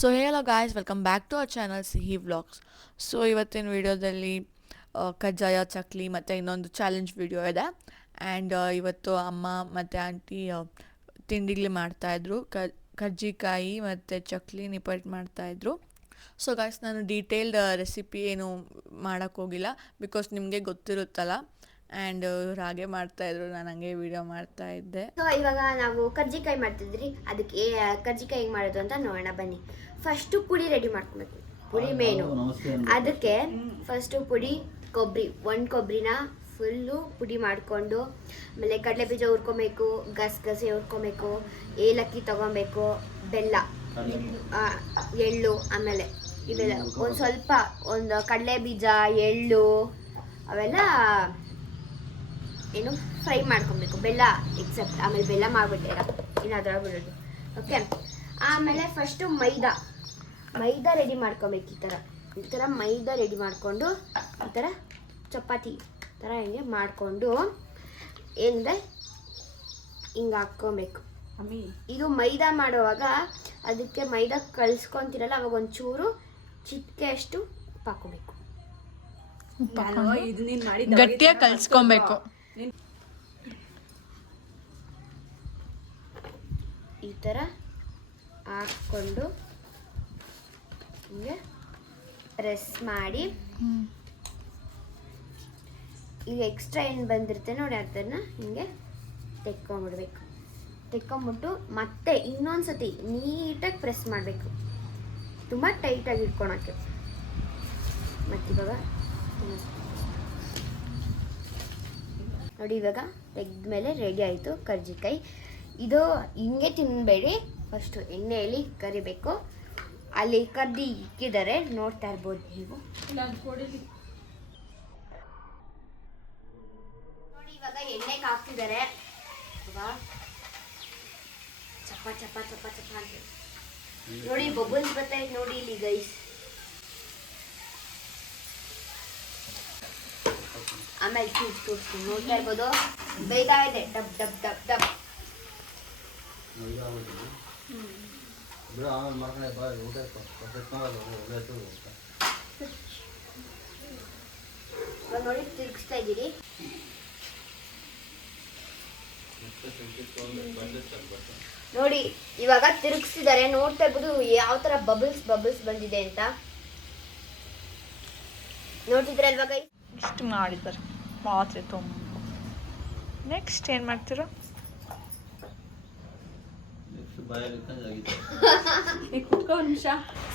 So hello guys, welcome back to our channel Sihi vlogs. So ಇವತ್ತಿನ ವಿಡಿಯೋದಲ್ಲಿ ಕಜ್ಜಾಯ ಚಕ್ಲಿ ಮತ್ತು ಇನ್ನೊಂದು ಚಾಲೆಂಜ್ ವಿಡಿಯೋ ಇದೆ. ಆ್ಯಂಡ್ ಇವತ್ತು ಅಮ್ಮ ಮತ್ತು ಆಂಟಿ ತಿಂಡಿಗಳು ಮಾಡ್ತಾಯಿದ್ರು. ಕಜ್ಜಿಕಾಯಿ ಮತ್ತು ಚಕ್ಲಿ ನಿಪ್ಪಟ್ಟು ಮಾಡ್ತಾಯಿದ್ರು. ಸೊ ಗಾಯ್ಸ್, ನಾನು ಡೀಟೇಲ್ಡ್ ರೆಸಿಪಿ ಏನು ಮಾಡೋಕ್ಕೋಗಿಲ್ಲ, ಬಿಕಾಸ್ ನಿಮಗೆ ಗೊತ್ತಿರುತ್ತಲ್ಲ. ಆ್ಯಂಡ್ ಇವ್ರು ಹಾಗೆ ಮಾಡ್ತಾಯಿದ್ರು, ನಾನು ಹಂಗೆ ವಿಡಿಯೋ ಮಾಡ್ತಾಯಿದ್ದೆ. ಸೊ ಇವಾಗ ನಾವು ಕರ್ಜಿಕಾಯಿ ಮಾಡ್ತಿದ್ರಿ. ಅದಕ್ಕೆ ಕರ್ಜಿಕಾಯಿ ಹೆಂಗೆ ಮಾಡೋದು ಅಂತ ನೋಡೋಣ ಬನ್ನಿ. ಫಸ್ಟು ಪುಡಿ ರೆಡಿ ಮಾಡ್ಕೊಬೇಕು. ಪುಡಿ ಮೇನು. ಅದಕ್ಕೆ ಫಸ್ಟು ಕೊಬ್ಬರಿ, ಒಂದು ಕೊಬ್ಬರಿನ ಫುಲ್ಲು ಪುಡಿ ಮಾಡಿಕೊಂಡು, ಆಮೇಲೆ ಕಡಲೆ ಬೀಜ ಹುರ್ಕೊಬೇಕು, ಗಸಗಸೆ ಹುರ್ಕೊಬೇಕು, ಏಲಕ್ಕಿ ತೊಗೊಬೇಕು, ಬೆಲ್ಲ, ಎಳ್ಳು, ಆಮೇಲೆ ಇವೆಲ್ಲ ಒಂದು ಸ್ವಲ್ಪ ಒಂದು ಕಡಲೆ ಬೀಜ, ಎಳ್ಳು ಅವೆಲ್ಲ ಏನು ಫ್ರೈ ಮಾಡ್ಕೊಬೇಕು. ಬೆಲ್ಲ ಎಕ್ಸೆಪ್ಟ್, ಆಮೇಲೆ ಬೆಲ್ಲ ಮಾಡಿಬಿಟ್ಟಿರ ಇನ್ನು ಅದರ ಬಿಡೋದು. ಓಕೆ, ಆಮೇಲೆ ಫಸ್ಟು ಮೈದಾ ರೆಡಿ ಮಾಡ್ಕೊಬೇಕು. ಈ ಥರ ಮೈದಾ ರೆಡಿ ಮಾಡಿಕೊಂಡು ಈ ಥರ ಚಪಾತಿ ಥರ ಹಿಂಗೆ ಮಾಡಿಕೊಂಡು ಏನಂದರೆ ಹಿಂಗೆ ಹಾಕ್ಕೊಬೇಕು. ಇದು ಮೈದಾ ಮಾಡುವಾಗ ಅದಕ್ಕೆ ಮೈದಾ ಕಲಿಸ್ಕೊತಿರಲ್ಲ, ಅವಾಗ ಒಂಚೂರು ಚಿಟಿಕೆ ಅಷ್ಟು ಉಪ್ಪು ಹಾಕೋಬೇಕು. ಗಟ್ಟಿಯಾಗಿ ಕಲಿಸ್ಕೊಬೇಕು. ಈ ಥರ ಹಾಕ್ಕೊಂಡು ಹಿಂಗೆ ಪ್ರೆಸ್ ಮಾಡಿ, ಈಗ ಎಕ್ಸ್ಟ್ರಾ ಏನು ಬಂದಿರುತ್ತೆ ನೋಡಿ ಅದನ್ನು ಹಿಂಗೆ ತೆಕ್ಕೊಂಬಿಡ್ಬೇಕು. ತೆಕ್ಕೊಂಬಿಟ್ಟು ಮತ್ತೆ ಇನ್ನೊಂದು ಸತಿ ನೀಟಾಗಿ ಪ್ರೆಸ್ ಮಾಡಬೇಕು, ತುಂಬ ಟೈಟಾಗಿ ಇಟ್ಕೊಳಕ್ಕೆ. ಮತ್ತಿವಾಗ ನೋಡಿ, ಇವಾಗ ತೆಗೆದ್ಮೇಲೆ ರೆಡಿ ಆಯಿತು ಕರ್ಜಿಕಾಯಿ. ಇದು ಹಿಂಗೆ ತಿನ್ನಬೇಡಿ, ಫಸ್ಟು ಎಣ್ಣೆಯಲ್ಲಿ ಕರಿಬೇಕು. ಅಲ್ಲಿ ಕರ್ದಿ ಇಕ್ಕಿದ್ದಾರೆ, ನೋಡ್ತಾ ಇರ್ಬೋದು ನೀವು. ನೋಡಿ, ಇವಾಗ ಎಣ್ಣೆಗೆ ಹಾಕ್ತಿದ್ದಾರೆ. ಚಪ್ಪ ಚಪ್ಪ ಚಪ್ಪ ಚಪ್ಪ ಅಂತ ನೋಡಿ, ಬಬಲ್ಸ್ ಬರ್ತಾಯಿದೆ ನೋಡಿ ಇಲ್ಲಿ ಗೈಸ್. ಆಮೇಲೆ ತೋರಿಸ್ತೀನಿ, ನೋಡ್ತಾ ಇರ್ಬೋದು, ಬೇಯ್ತಾ ಇದೆ. Dub dub dub dub. ನೋಡಿ, ತಿರುಗಿಸ್ತಾ ಇದ್ದೀರಿ. ನೋಡಿ, ಇವಾಗ ತಿರುಗಿಸ್ತಿದ್ದಾರೆ, ನೋಡ್ತಾ ಇರ್ಬೋದು ಯಾವ ತರ ಬಬಲ್ಸ್ ಬಂದಿದೆ ಅಂತ. ನೋಡ್ತಿದ್ರೆ ಅಲ್ವಾ ಗೈ, ಇಷ್ಟು ಮಾಡಿದ್ದಾರೆ ಪಾತ್ರೆ ತುಂಬ. ನೆಕ್ಸ್ಟ್ ಏನು ಮಾಡ್ತೀರಾ?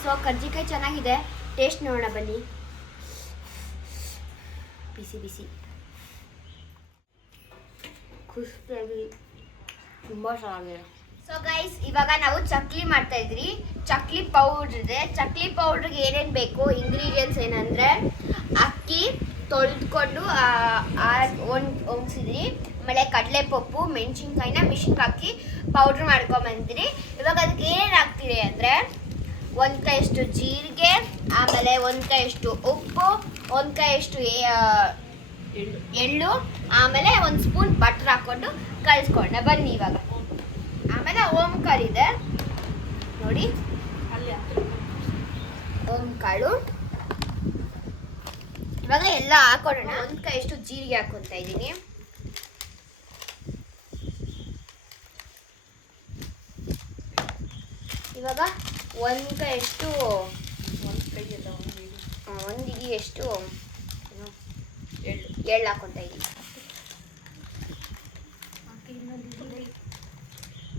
ಸೊ ಕರ್ಜಿಕಾಯಿ ಚೆನ್ನಾಗಿದೆ, ಟೇಸ್ಟ್ ನೋಡೋಣ ಬನ್ನಿ. ಬಿಸಿ ಬಿಸಿ ಖುಷಿಯಾಗಿ ತುಂಬ ಚೆನ್ನಾಗಿದೆ. ಸೊ ಗೈಸ್, ಇವಾಗ ನಾವು ಚಕ್ಲಿ ಮಾಡ್ತಾ ಇದ್ರಿ. ಚಕ್ಲಿ ಪೌಡ್ರ್ ಇದೆ. ಚಕ್ಲಿ ಪೌಡ್ರಿಗೆ ಏನೇನು ಬೇಕು ಇಂಗ್ರೀಡಿಯೆಂಟ್ಸ್ ಏನಂದರೆ, ಅಕ್ಕಿ ತೊಳೆದ್ಕೊಂಡು ಒಣಗಿಸಿದ್ರಿ, ಆಮೇಲೆ ಕಡಲೆಪಪ್ಪು, ಮೆಣಸಿನ್ಕಾಯಿನ ಮಿಷಿನ್ಗೆ ಹಾಕಿ ಪೌಡ್ರ್ ಮಾಡ್ಕೊಂಬಂದಿರಿ. ಇವಾಗ ಅದಕ್ಕೆ ಏನೇನು ಹಾಕ್ತೀರಿ ಅಂದರೆ, ಒಂದು ಕೈಯಷ್ಟು ಜೀರಿಗೆ, ಆಮೇಲೆ ಒಂದು ಕೈಯಷ್ಟು ಉಪ್ಪು, ಒಂದು ಕೈಯಷ್ಟು ಎಳ್ಳು, ಆಮೇಲೆ ಒಂದು ಸ್ಪೂನ್ ಬಟ್ರ್ ಹಾಕ್ಕೊಂಡು ಕಲಿಸ್ಕೊಂಡೆ ಬನ್ನಿ. ಇವಾಗ ಆಮೇಲೆ ಓಂಕಾಳು ಇದೆ ನೋಡಿ, ಓಂಕಾಳು. ಇವಾಗ ಎಲ್ಲ ಹಾಕೊಳ್ಳೋಣ. ಒಂದು ಕೈಯಷ್ಟು ಜೀರಿಗೆ ಹಾಕೊತಾ ಇದ್ದೀನಿ. ಇವಾಗ ಒಂದು ಕೈಯಷ್ಟು, ಒಂದು ಇಡಿಯಷ್ಟು ಎಳ್ಳು ಹಾಕೊತಾ ಇದ್ದೀನಿ.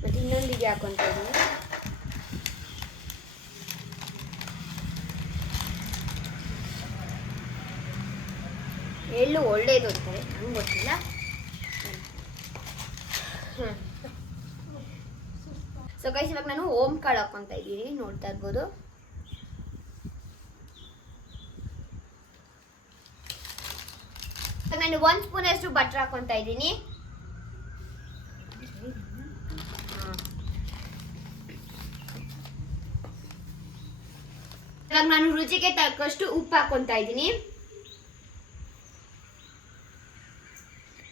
ಮತ್ತೆ ಇನ್ನೊಂದಿಗೆ ಹಾಕೊತಾ ಇದ್ದೀನಿ. ಎಳ್ಳು ಒಳ್ಳೇದು ಅಂತಾರೆ, ನಂಗೆ ಗೊತ್ತಿಲ್ಲ. ಸೊ ಗೈಸ್, ಇವಾಗ ನಾನು ಓಂಕಾಳು ಹಾಕೊತಾ ಇದ್ದೀನಿ, ನೋಡ್ತಾ ಇರ್ಬೋದು. ನಾನು 1 ಸ್ಪೂನ್ ಅಷ್ಟು ಬಟರ್ ಹಾಕೊತಾ ಇದ್ದೀನಿ. ಇವಾಗ ನಾನು ರುಚಿಗೆ ತಕ್ಕಷ್ಟು ಉಪ್ಪು ಹಾಕೊತಾ ಇದ್ದೀನಿ.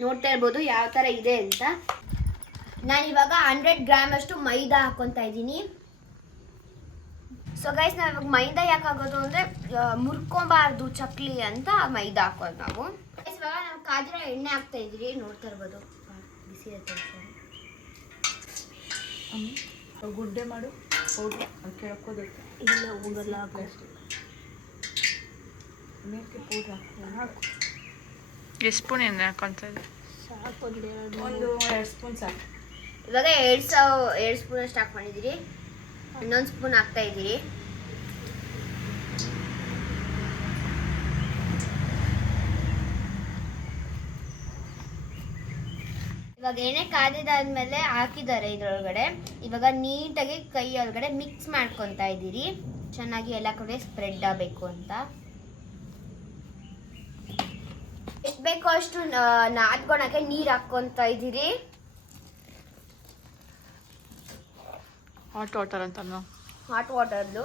ನೋಡ್ತಾ ಇರ್ಬೋದು ಯಾವ ತರ ಇದೆ ಅಂತ. ನಾನು ಇವಾಗ 100 ಗ್ರಾಮ್ ಅಷ್ಟು ಮೈದಾ ಹಾಕೊತಾ ಇದ್ದೀನಿ. ಸೊ ಗೈಸ್ ನಾವು ಇವಾಗ ಮೈದಾ ಯಾಕೆ ಆಗೋದು ಅಂದರೆ ಮುರ್ಕೊಬಾರ್ದು ಚಕ್ಲಿ ಅಂತ ಮೈದಾ ಹಾಕೋದು ನಾವು. ಗೈಸ್ ಇವಾಗ ನಾವು ಕಾದಿರೋ ಎಣ್ಣೆ ಹಾಕ್ತಾ ಇದ್ದೀರಿ, ನೋಡ್ತಾ ಇರ್ಬೋದು ಬಿಸಿ ಇರುತ್ತೆ. ಗುಡ್ಡೆ ಮಾಡು ಹೌದು ಕೇಳ್ಕೋದಕ್ಕೆ ಇಲ್ಲ ಹೋಗಲ್ಲ ಹಾಕು. ಎಷ್ಟು ಸ್ಪೂನ್ ಎಣ್ಣೆ ಹಾಕೊಂತದೆ? ಸಾಕು, ಒಂದು 2 ಸ್ಪೂನ್ ಸಾಕು. ಇವಾಗ 2 ಸ್ಪೂನ್ ಅಷ್ಟು ಹಾಕೊಂಡಿದ್ದೀರಿ, ಇನ್ನೊಂದು ಸ್ಪೂನ್ ಹಾಕ್ತಾ ಇದ್ದೀರಿ. ಇವಾಗ ಎಣ್ಣೆ ಕಾದಿದಾದ್ಮೇಲೆ ಹಾಕಿದ್ದಾರೆ ಇದ್ರೊಳಗಡೆ. ಇವಾಗ ನೀಟಾಗಿ ಕೈ ಒಳಗಡೆ ಮಿಕ್ಸ್ ಮಾಡ್ಕೊತಾ ಇದ್ದೀರಿ, ಚೆನ್ನಾಗಿ ಎಲ್ಲ ಕಡೆ ಸ್ಪ್ರೆಡ್ ಆಗಬೇಕು ಅಂತ. ಎಷ್ಟು ಬೇಕೋ ಅಷ್ಟು ನಾದ್ಕೊಳಕ್ಕೆ ನೀರು ಹಾಕ್ಕೊತಾ ಇದ್ದೀರಿ. ಹಾಟ್ ವಾಟರ್ ಅಂತ ಹಾಟ್ ವಾಟರ್ದು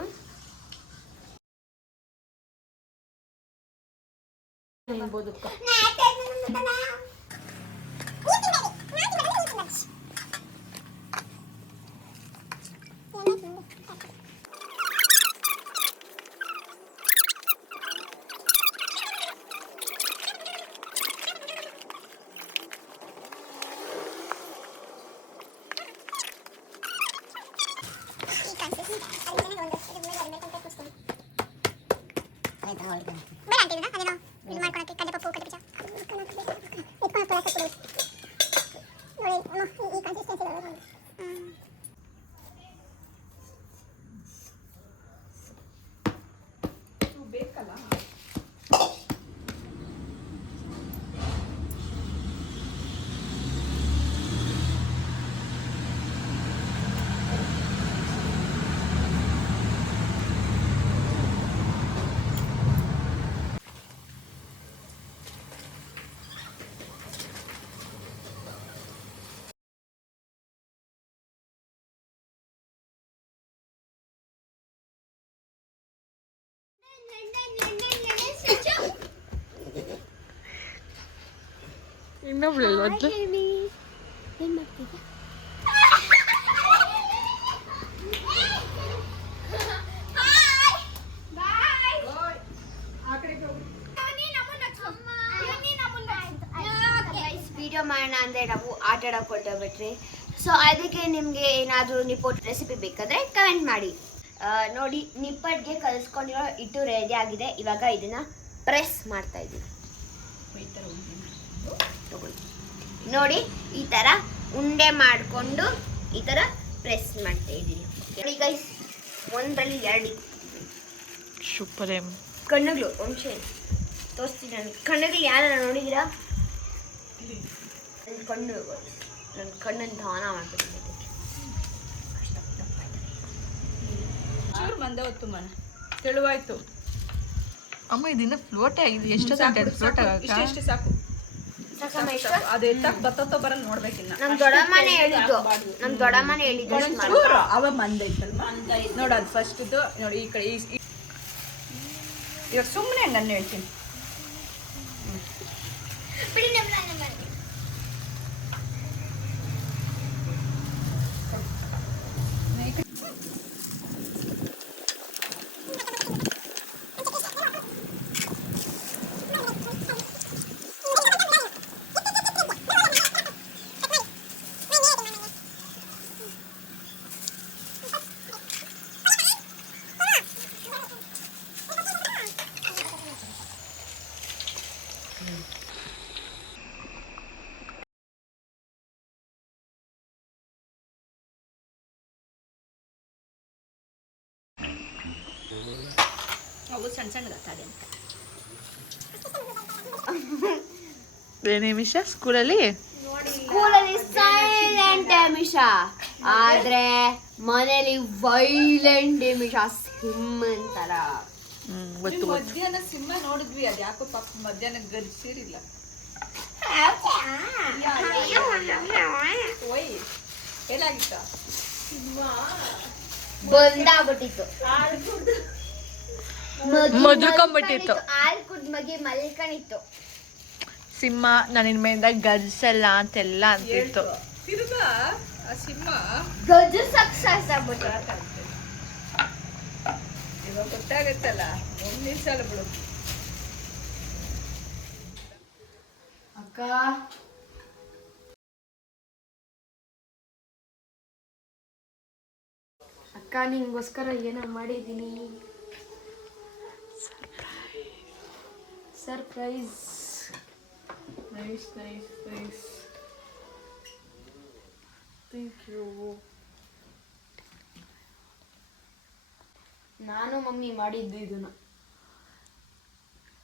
ಇನ್ನೊಬ್ಳು ಏನ್ ಮಾಡ್ತಿದ್ದೆ? ವಿಡಿಯೋ ಮಾಡೋಣ ಅಂದರೆ ನಾವು ಆಟ ಆಡೋಕೆ ಹೊರಟೋಗ್ಬಿಟ್ರಿ. ಸೊ ಅದಕ್ಕೆ ನಿಮಗೆ ಏನಾದರೂ ನಿಪ್ಪಟ್ಟು ರೆಸಿಪಿ ಬೇಕಾದರೆ ಕಮೆಂಟ್ ಮಾಡಿ. ನೋಡಿ, ನಿಪ್ಪಟ್ಟಿಗೆ ಕಲಿಸ್ಕೊಂಡಿರೋ ಹಿಟ್ಟು ರೆಡಿ ಆಗಿದೆ. ಇವಾಗ ಇದನ್ನು ಪ್ರೆಸ್ ಮಾಡ್ತಾ ಇದ್ದೀನಿ. ನೋಡಿ, ಈ ಥರ ಉಂಡೆ ಮಾಡಿಕೊಂಡು ಈ ಥರ ಪ್ರೆಸ್ ಮಾಡ್ತಾ ಇದ್ದೀನಿ. ನೋಡಿ ಗೈಸ್, ಒಂದರಲ್ಲಿ 2 ಸೂಪರ್ ಕಣ್ಣುಗಳು ಒಂದ್ಸೆ ತೋರಿಸ್ತೀನಿ. ನಾನು ಕಣ್ಣುಗಳು ಯಾರು ನೋಡಿದ್ದೀರಾ? ನನ್ನ ಕಣ್ಣನ್ನು ದಾನ ಮಾಡ್ತೀನಿ. ಚೂರು ಮಂದ ಹೊತ್ತು ಮನ ತೆಳುವಾಯ್ತು ಅಮ್ಮ. ಇದನ್ನ ಫ್ಲೋಟ್ ಆಗಿದೆ. ಎಷ್ಟು ಫ್ಲೋಟ್ ಇಷ್ಟು ಸಾಕು. ಅದು ಎತ್ತಾಕ್ ಬತ್ತೋ ಬರಲ್ಲ ನೋಡ್ಬೇಕಿನ್ನ. ನಮ್ಮ ದೊಡ್ಡಮ್ಮನೇ ಹೇಳಿದ್ದು ಚೂರು ಅವ ಮಂದ ಐತಲ್ವಾ ನೋಡು. ಅದು ಫಸ್ಟ್ದು ನೋಡಿ. ಈ ಕಡೆ ಇವಾಗ ಸುಮ್ಮನೆ ನಾನು ಹೇಳ್ತೀನಿ. ಅವು ಸಣ್ಣ ಸಣ್ಣದಾಗ್ತದೆ ಅಂತ. ನಿಮಿಷ ಸ್ಕೂಲಲ್ಲಿ ಸೈಲೆಂಟ್ ನಿಮಿಷ, ಆದ್ರೆ ಮನೇಲಿ ವೈಲೆಂಟ್ ನಿಮಿಷ, ಸಿಂಹಂತರ. ಮಧ್ಯಾಹ್ನ ಸಿಂಹ ನೋಡಿದ್ವಿ. ಅದು ಯಾಕೋ ಪಾಪ ಮಧ್ಯಾಹ್ನ ಗರ್ಜಿಸಿರಿಲ್ಲ. ಓಯ್ ಏನಾಗಿತ್ತ? ಬಂದಾಗ್ಬಿಟ್ಟಿತ್ತು, ಮದುಕೊಂಡ್ಬಿಟ್ಟಿತ್ತು. ಹಾಲು ಕುಡ್ ಮಗಿ ಮಲ್ಕಣಿತ್ತು. ಸಿಂಹ ನನ್ನ ಮೇಲಿಂದ ಗರ್ಜಲ್ಲ ಅಂತೆಲ್ಲ ಅಂತಿತ್ತು. ತಿರ್ಗಾ ಆ ಸಿಂಹ ಗಜ ಸಕ್ಸಸ್ ಆಗ್ಬಿಟ್ಟು ಇವಾಗ ಗೊತ್ತಾಗತ್ತಲ್ಲ, ಒಂದು ನಿಮಿಷ ಅಲ್ಲ ಬಿಡು. ಅಕ್ಕ ಅಕ್ಕ ನಿಂಗೋಸ್ಕರ ಏನೋ ಮಾಡಿದ್ದೀನಿ. Surprise. Nice nice nice. Thank you. ನಾನು ಮಮ್ಮಿ ಮಾಡಿದ್ದು ಇದನ್ನ.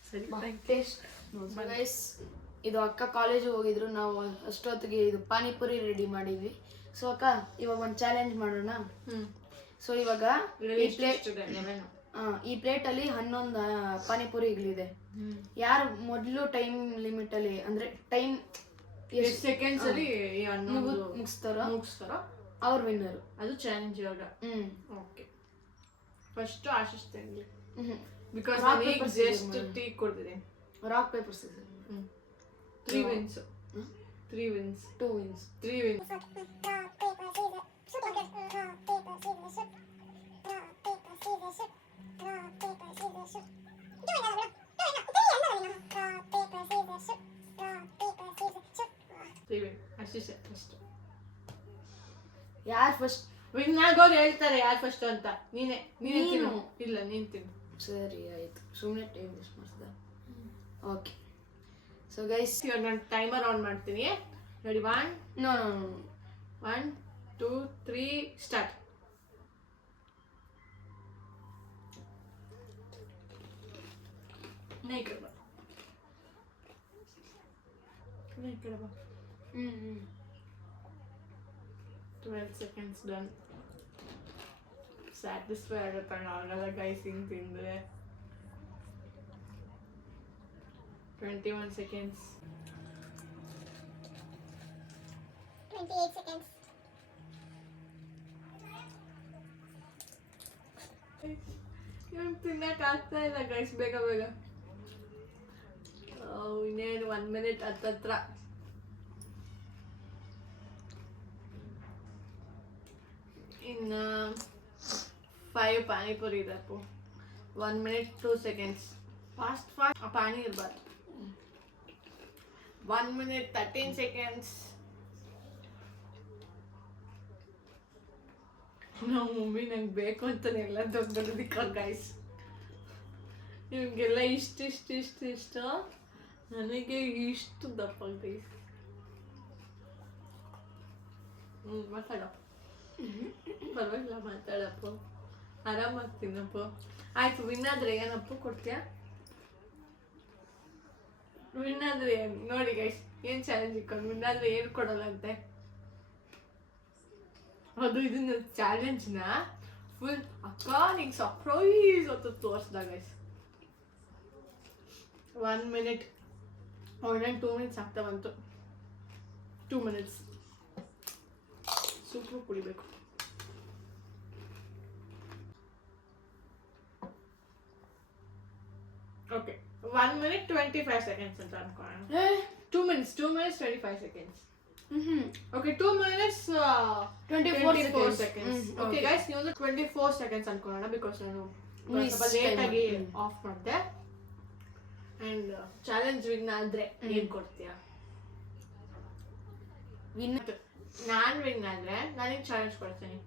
ಸರಿ, ಟೇಸ್ಟ್ ಗೈಸ್. ಇದು ಅಕ್ಕ ಕಾಲೇಜಿಗೆ ಹೋಗಿದ್ರು, ನಾವು ಅಷ್ಟೊತ್ತಿಗೆ ಇದು ಪಾನಿಪುರಿ ರೆಡಿ ಮಾಡಿದ್ವಿ. ಸೊ ಅಕ್ಕ ಇವಾಗ ಒಂದು ಚಾಲೆಂಜ್ ಮಾಡೋಣ. ಸೊ ಇವಾಗ ಈ ಪ್ಲೇಟಲ್ಲಿ 11 ಪಾನಿಪುರಿಗಳಿದೆ. ಯಾರು ಮೊದಲು ಟೈಮ್ ಲಿಮಿಟ್ ಅಲ್ಲಿ ಅಂದ್ರೆ ಟೈಮ್ ಎಷ್ಟು ಸೆಕೆಂಡ್ಸ್ ಅಲ್ಲಿ ಮುಗಿಸ್ತಾರೋ ಅವ್ರ ವಿನ್ನರು. ಅದು ಚಾಲೆಂಜ್ ಇವಾಗ. ಓಕೆ, ಫಸ್ಟ್ ಆಶಿಸ್ ತಂಗಿ, ಬಿಕಾಸ್ ನಾನು ಜಸ್ಟ್ ಟೀ ಕೊಡ್ತಿದ್ದೀನಿ. Rock paper scissor. 3 wins. 3 wins. 2 wins. 3 wins. ಅಷ್ಟೇ ಫಸ್ಟ್. ಯಾರು ಫಸ್ಟ್ ವಿನ್ ಆಗೋರು ಹೇಳ್ತಾರೆ ಯಾರು ಫಸ್ಟ್ ಅಂತ. ನೀನೇ ತಿನ್ನು. ಇಲ್ಲ, ನೀನ್ ತಿನ್ನು. ಸರಿ ಆಯ್ತು, ಸುಮ್ಮನೆ ಟೈಮ್ ವೇಸ್ಟ್ ಮಾಡ್ತದ. ಓಕೆ, ಸೊ ಗೈಸ್ ಇವಾಗ ನಾನು ಟೈಮರ್ ಆನ್ ಮಾಡ್ತೀನಿ. ರೆಡಿ? 1 1 2 3 ಸ್ಟಾರ್ಟ್. नहीं कर बा 12 seconds done. Satisfied ಆಗುತ್ತಾನ ಆಗಲ್ಲ ಗೈಸ್ ಹಿಂಗ್ ತಿಂದ್ರೆ. 21 seconds. 28 seconds. ಇವಾಗ ತಿನ್ನಕ್ ಆಗ್ತಾ ಇಲ್ಲ ಗೈಸ್, ಬೇಗ ಬೇಗ. ಇನ್ನೇನು 1 minute ಹತ್ತತ್ರ. ಇನ್ನ 5 ಪಾನಿಪುರಿ ಇದೆ. 1 minute 2 seconds. ಫಾಸ್ಟ್ ಪಾನಿ ಇರ್ಬಾರ್ದು. 1 minute 13 seconds. ನಮ್ಮ ಮಮ್ಮಿ ನಂಗೆ ಬೇಕು ಅಂತಾನೆ ಎಲ್ಲ ದೊಡ್ಡದಿಕ್ಕ ಗೈಸ್. ನಿಮಗೆಲ್ಲ ಇಷ್ಟು ನನಗೆ ಇಷ್ಟು ದಪ್ಪ ಗೈಸ್. ಮಾತಾಡಪ್ಪ, ಪರವಾಗಿಲ್ಲ ಮಾತಾಡಪ್ಪ, ಆರಾಮಾಗಿ ತಿನ್ನಪ್ಪ. ಆಯ್ತು, ವಿನ್ನಾದ್ರೆ ಏನಪ್ಪ ಕೊಡ್ತೀಯಾ? ವಿನ್ನಾದ್ರೆ ನೋಡಿ ಗೈಸ್, ಏನು ಚಾಲೆಂಜ್ ಇಕ್ಕೊಂಡು ವಿನ್ನಾದ್ರೆ ಏನು ಕೊಡೋಲ್ಲಂತೆ. ಅದು ಇದನ್ನ ಚಾಲೆಂಜ್ನ ಫುಲ್ ಅಕ್ಕ ನಿಂಗೆ ಸರ್ಪ್ರೈಸ್ ಅಂತ ತೋರಿಸ್ದಾಗ ಗೈಸ್. 1 minute 2 minutes ಆಗ್ತಾ ಬಂತು. 2 minutes ಸೂಪರ್ ಕುಡಿಬೇಕು. ಓಕೆ, 1 minute 25 seconds ಅಂತ ಅನ್ಕೊಳ್ಳೋಣ. 2 minutes 25 seconds. Okay, 2 minutes 24 seconds. Okay guys, ನೀವು 24 seconds ಅನ್ಕೊಳ್ಳೋಣ, ಬಿಕಾಸ್ ನಾನು ಸ್ವಲ್ಪ ಲೇಟ್ ಆಗಿ ಆಫ್ ಮಾಡಿದೆ. ಅಂಡ್ ಚಾಲೆಂಜ್ ವಿನ್ ಆದ್ರೆ ಏನ್ ಕೊಡ್ತೀಯಾ? ನಾನು ವಿನ್ ಆದ್ರೆ ನನಗೆ ಚಾಲೆಂಜ್ ಕೊಡ್ತೀನಿ.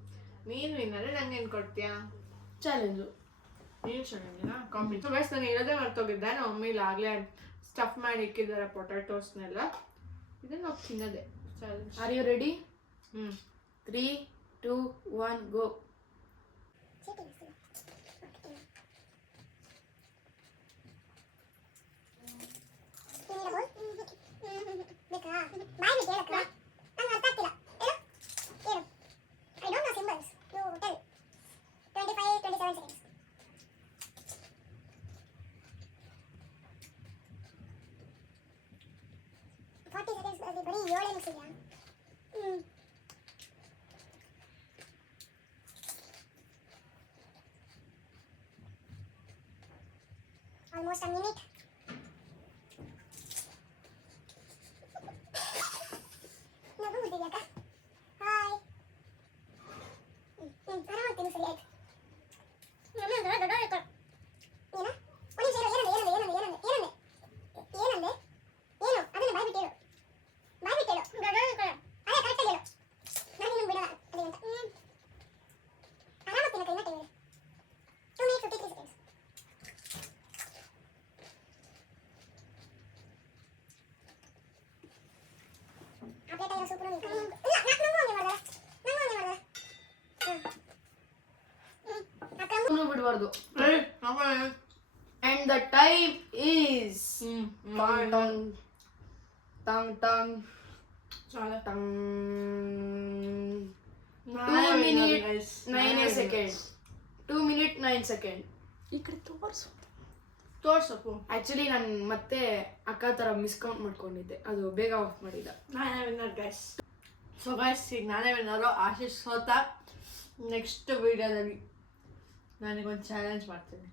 ನೀನು ವಿನ್ ಆದ್ರೆ ನಂಗೆ ಏನ್ ಕೊಡ್ತೀಯಾ? ಚಾಲೆಂಜು. ನೀನು ಚಾಲೆಂಜ್ನಾ? ಕಾಂಪಿಟೇಷನ್. ಗೈಸ್ ನಾನು ಹೇಳೋದೇ ಮರ್ತೋಗಿದ್ದೆ, ನಮ್ಮ ಮಮ್ಮಿ ಆಗಲೇ ಸ್ಟಫ್ ಮಾಡಿ ಇಕ್ಕಿದ್ದಾರೆ ಪೊಟ್ಯಾಟೋಸ್ನೆಲ್ಲ. ಇದನ್ನ ನಾವು ತಿನ್ನೋದೆ challenge. Are you ready? 3 2 1 go. Almost a minute. ನಗು ಬಿಟ್ಟಿದ್ಯಾಕ? ಹಾಯ್. ಆರಾಮಾಗ್ತೀನಿ, ಸರಿ ಆಯ್ತು. ದೊಡ್ಡ ಬಿಡಬಾರ್ದು. And the time is tang tang 2 minutes 9 seconds. 2 minutes 9 seconds. ಈ ಕಡೆ ತೋರ್ಸಪ್ಪು. ಆಕ್ಚುಲಿ ನಾನು ಮತ್ತೆ ಅಕ್ಕ ತರ ಮಿಸ್ಕೌಂಟ್ ಮಾಡ್ಕೊಂಡಿದ್ದೆ, ಅದು ಬೇಗ ಆಫ್ ಮಾಡಿದ. ನಾನೇ ವಿನ್ನರ್ ಗೈಸ್. ಸೊ ಗೈಸ್, ಈಗ ನಾನೇ ವಿನ್ನರು. ಆಶೀಶ್ ಸೋತ. ನೆಕ್ಸ್ಟ್ ವಿಡಿಯೋದಲ್ಲಿ ನನಗೊಂದು ಚಾಲೆಂಜ್ ಮಾಡ್ತೀನಿ,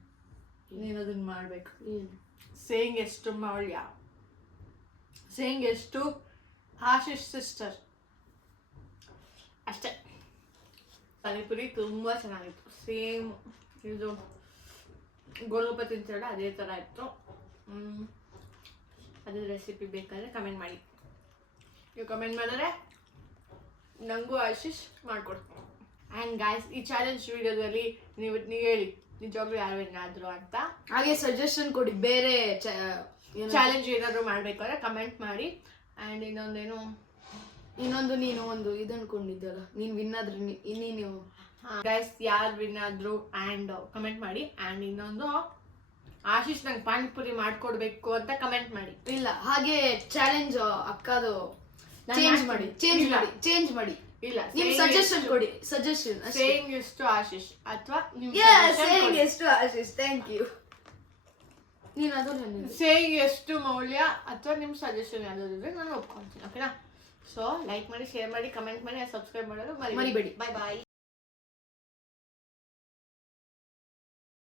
ನೀನು ಅದನ್ನ ಮಾಡಬೇಕು. ಸೇಯಿಂಗ್ ಎಷ್ಟು ಮೌಲ್ಯ, ಸೇಯಿಂಗ್ ಎಷ್ಟು ಆಶೀಶ್ ಸಿಸ್ಟರ್, ಅಷ್ಟೇ. ಪಾನಿಪುರಿ ತುಂಬ ಚೆನ್ನಾಗಿತ್ತು. ಸೇಮ್ ಇದು ಗೋಲ್ಗಪ್ಪ ತಿಂತಾರಲ್ಲ ಅದೇ ಥರ ಇತ್ತು. ಅದ್ರ ರೆಸಿಪಿ ಬೇಕಾದರೆ ಕಮೆಂಟ್ ಮಾಡಿ. ನೀವು ಕಮೆಂಟ್ ಮಾಡಿದ್ರೆ ನನಗೂ ಆಶೀಶ್ ಮಾಡಿಕೊಡ್ತೀನಿ. ಆ್ಯಂಡ್ ಗಾಯ್ಸ್, ಈ ಚಾಲೆಂಜ್ ವಿಡಿಯೋದಲ್ಲಿ ನೀವು ಹೇಳಿ ನಿಜವಾಗ್ಲೂ ಯಾರು ಏನಾದ್ರು ಅಂತ. ಹಾಗೆ ಸಜೆಷನ್ ಕೊಡಿ, ಬೇರೆ ಚಾಲೆಂಜ್ ಏನಾದ್ರು ಮಾಡಬೇಕಾದ್ರೆ ಕಮೆಂಟ್ ಮಾಡಿ. ಆ್ಯಂಡ್ ಇನ್ನೊಂದು ನೀನು ಒಂದು ಇದು ಅನ್ಕೊಂಡಿದ್ದಲ್ಲ, ನೀನು ವಿನ್ ಆದ್ರೆ ನೀನು ಗೈಸ್ ಯಾರು ವಿನ್ ಆದ್ರು ಆ್ಯಂಡ್ ಕಮೆಂಟ್ ಮಾಡಿ. ಆ್ಯಂಡ್ ಇನ್ನೊಂದು ಆಶೀಶ್ ನಂಗೆ ಪಾನಿಪುರಿ ಮಾಡ್ಕೊಡ್ಬೇಕು ಅಂತ ಕಮೆಂಟ್ ಮಾಡಿ. ಇಲ್ಲ, ಹಾಗೆ ಚಾಲೆಂಜ್ ಅಕ್ಕದು ಚೇಂಜ್ ಮಾಡಿ. ಇಲ್ಲ, ನಿಮ್ ಸಜೆಷನ್ ಕೊಡಿ. ಸಜೆಷನ್ ಸೇಯಿಂಗ್ ಎಷ್ಟು ಆಶೀಶ್ ಅಥವಾ ಸೇಯಿಂಗ್ ಎಷ್ಟು ಆಶೀಶ್. Thank you. ನೀನು ಅದು ಸೇಯಿಂಗ್ ಎಷ್ಟು ಮೌಲ್ಯ ಅಥವಾ ನಿಮ್ಮ ಸಜೆಷನ್ ಯಾವ್ದಾದ್ರೆ ನಾನು ಒಪ್ಕೊಂತೀನಿ. ಓಕೆನಾ? ಸೊ ಲೈಕ್ ಮಾಡಿ, ಶೇರ್ ಮಾಡಿ, ಕಮೆಂಟ್ ಮಾಡಿ, ಸಬ್ಸ್ಕ್ರೈಬ್ ಮಾಡೋದು ಮರಿಬೇಡಿ. ಬಾಯ್ ಬಾಯ್.